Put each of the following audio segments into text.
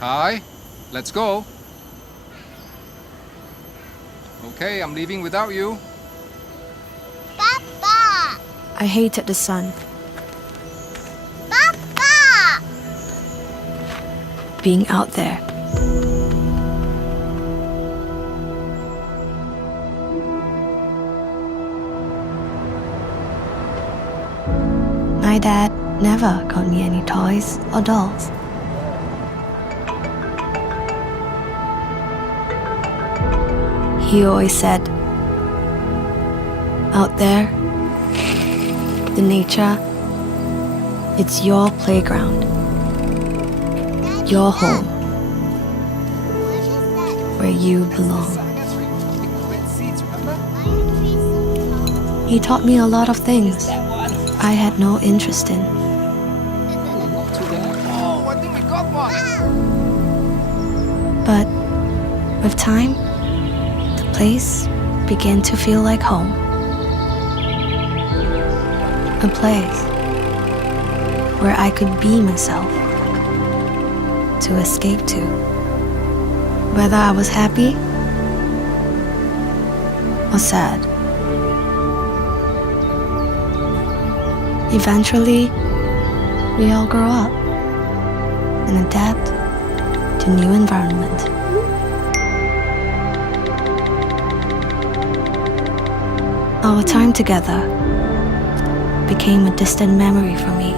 Hi, let's go. Okay, I'm leaving without you. Papa! I hated the sun, Papa! being out there. My dad never got me any toys or dolls. He always said, out there, the nature, it's your playground, your home, where you belong. He taught me a lot of things I had no interest in. Oh, I think we got one. But with time, the place began to feel like home. A place where I could be myself, to escape to. Whether I was happy or sad. Eventually, we all grow up and adapt to new environment. Our time together became a distant memory for me.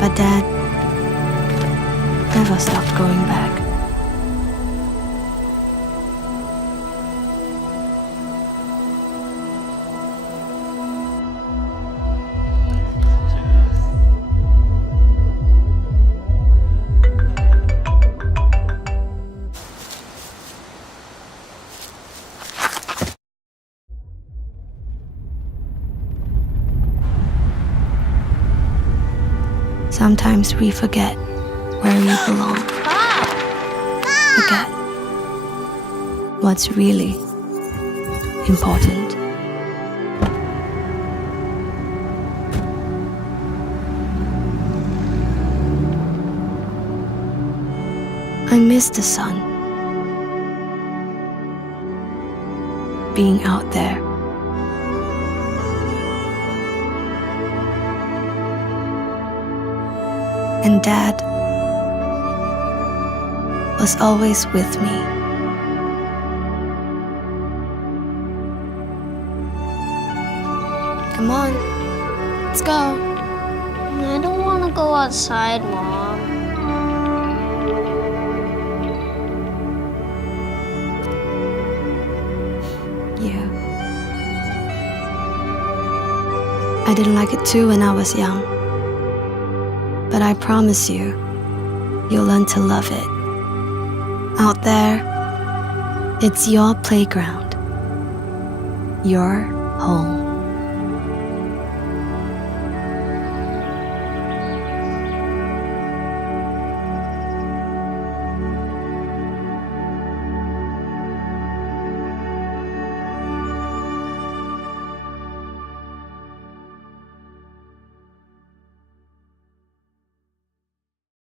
But Dad never stopped going back. Sometimes we forget where we belong. Forget what's really important. I miss the sun, being out there. And Dad was always with me. Come on, let's go. I don't want to go outside, Mom. Yeah. I didn't like it too when I was young. But I promise you, you'll learn to love it. Out there, it's your playground, your home.